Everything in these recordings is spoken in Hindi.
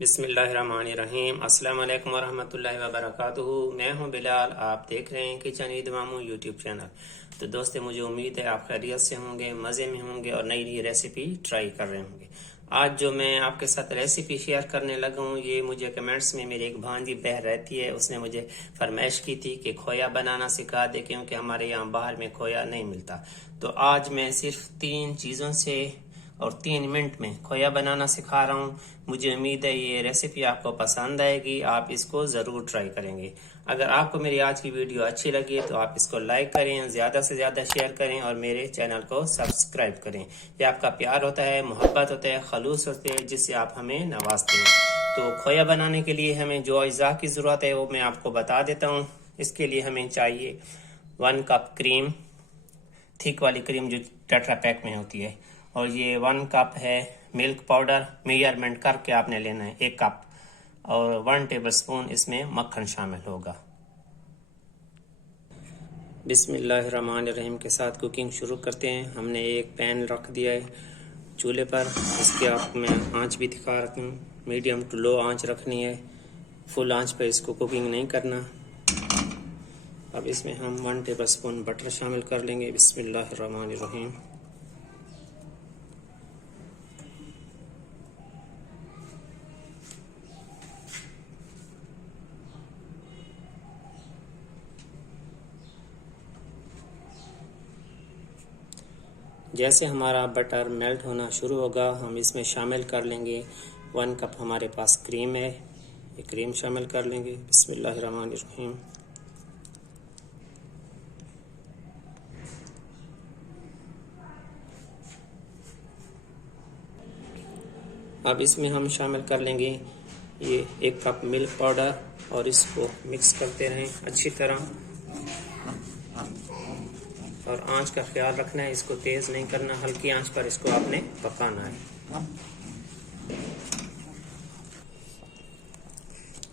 बिस्मिल्लाहिर्रहमानिर्रहीम। अस्सलाम वालेकुम वरहमतुल्लाहि वबरकातुहू। मैं हूं बिलाल, आप देख रहे हैं किचन विद मामू यूट्यूब चैनल। तो दोस्तों, मुझे उम्मीद है आप खैरियत से होंगे, मज़े में होंगे और नई नई रेसिपी ट्राई कर रहे होंगे। आज जो मैं आपके साथ रेसिपी शेयर करने लगा हूँ, ये मुझे कमेंट्स में मेरी एक भांजी बह रहती है, उसने मुझे फरमाइश की थी कि खोया बनाना सिखा दे, क्योंकि हमारे यहाँ बाहर में खोया नहीं मिलता। तो आज मैं सिर्फ 3 चीज़ों से और 3 मिनट में खोया बनाना सिखा रहा हूँ। मुझे उम्मीद है ये रेसिपी आपको पसंद आएगी, आप इसको ज़रूर ट्राई करेंगे। अगर आपको मेरी आज की वीडियो अच्छी लगी है तो आप इसको लाइक करें, ज़्यादा से ज़्यादा शेयर करें और मेरे चैनल को सब्सक्राइब करें। ये आपका प्यार होता है, मोहब्बत होता है, खलूस होते हैं, जिससे आप हमें नवाजते हैं। तो खोया बनाने के लिए हमें जो अज्जा की ज़रूरत है वो मैं आपको बता देता हूँ। इसके लिए हमें चाहिए 1 कप क्रीम, थिक वाली क्रीम जो टेट्रा पैक में होती है, और ये 1 कप है मिल्क पाउडर, मेजरमेंट करके आपने लेना है 1 कप, और 1 टेबलस्पून इसमें मक्खन शामिल होगा। बिस्मिल्लाहिर्रहमानिर्रहीम के साथ कुकिंग शुरू करते हैं। हमने एक पैन रख दिया है चूल्हे पर, इसके आप मैं आंच भी दिखा रखी हूँ, मीडियम टू लो आंच रखनी है, फुल आंच पर इसको कुकिंग नहीं करना। अब इसमें हम 1 टेबलस्पून बटर शामिल कर लेंगे। बिस्मिल्लाहिर्रहमानिर्रहीम। जैसे हमारा बटर मेल्ट होना शुरू होगा, हम इसमें शामिल कर लेंगे 1 कप हमारे पास क्रीम है, ये क्रीम शामिल कर लेंगे। बिस्मिल्लाहिर्रहमानिर्रहीम। अब इसमें हम शामिल कर लेंगे ये 1 कप मिल्क पाउडर, और इसको मिक्स करते रहें अच्छी तरह, और आंच का ख्याल रखना है, इसको तेज़ नहीं करना, हल्की आंच पर इसको आपने पकाना है।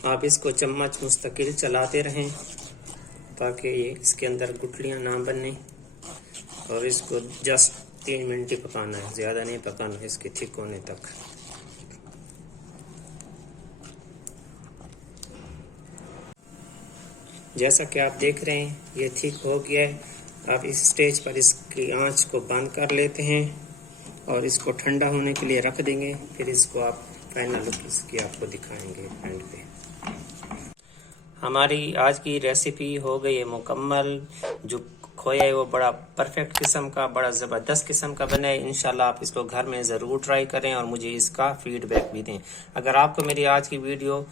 आप इसको चम्मच मुस्तकिल चलाते रहें ताकि ये इसके अंदर गुठलियां ना बनने, और इसको जस्ट 3 मिनट ही पकाना है, ज़्यादा नहीं पकाना है, इसके थिक होने तक। जैसा कि आप देख रहे हैं ये थिक हो गया है। अब इस स्टेज पर इसकी आंच को बंद कर लेते हैं और इसको ठंडा होने के लिए रख देंगे, फिर इसको आप फाइनल लुक इसकी आपको दिखाएंगे एंड पे। हमारी आज की रेसिपी हो गई है मुकम्मल। जो खोया है वो बड़ा परफेक्ट किस्म का, बड़ा ज़बरदस्त किस्म का बना है। इंशाल्लाह आप इसको घर में ज़रूर ट्राई करें और मुझे इसका फीडबैक भी दें। अगर आपको मेरी आज की वीडियो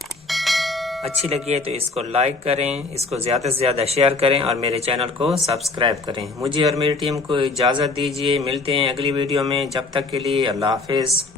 अच्छी लगी है तो इसको लाइक करें, इसको ज़्यादा से ज़्यादा शेयर करें और मेरे चैनल को सब्सक्राइब करें। मुझे और मेरी टीम को इजाज़त दीजिए, मिलते हैं अगली वीडियो में। जब तक के लिए अल्लाह हाफिज़।